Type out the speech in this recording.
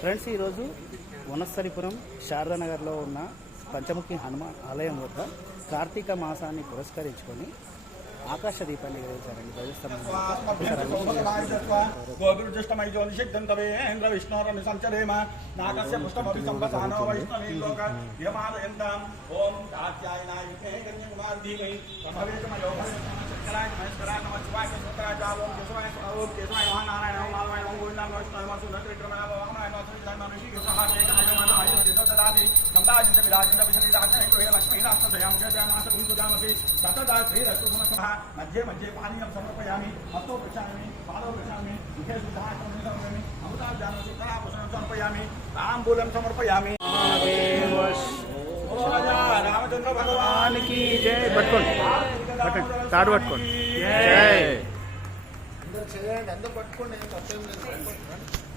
Friends ఈరోజు వనస్థలిపురం శారదానగర్లో ఉన్న పంచముఖి హనుమాన్ ఆలయం వద్ద కార్తీక మాసాన్ని పురస్కరించుకొని ఆకాశ దీపాన్ని జ్యోతిషిద్ధంతవేంద్ర విష్ణోరమి సంచరేమ నాగస్య పుష్టమపి సంవసానో వైష్ణవీ లోక యమాదయంతాం ఓం కాత్యాయనాయ విద్మే కన్యకుమార్ ధీమై తమవేకమయో శంకరాయ మహేశ్వరాయ నమ శివాయ శంకరాయ ఓం కేశవాయ ఓం కేశవాయ मध्ये मध्ये पानीयं समर्पयामि हस्तो पृच्छामि पादौ पृच्छामि मुखे शुद्धाक्रमणि समर्पयामि अमृताभ्यानं शुद्धराभूषणं समर्पयामि ताम्बूलं समर्पयामि रामचंद्र भगवान की जय। भटकोन भटकोन तार भटकोन। जय। పట్టుకోండి తప్పేం లేదు.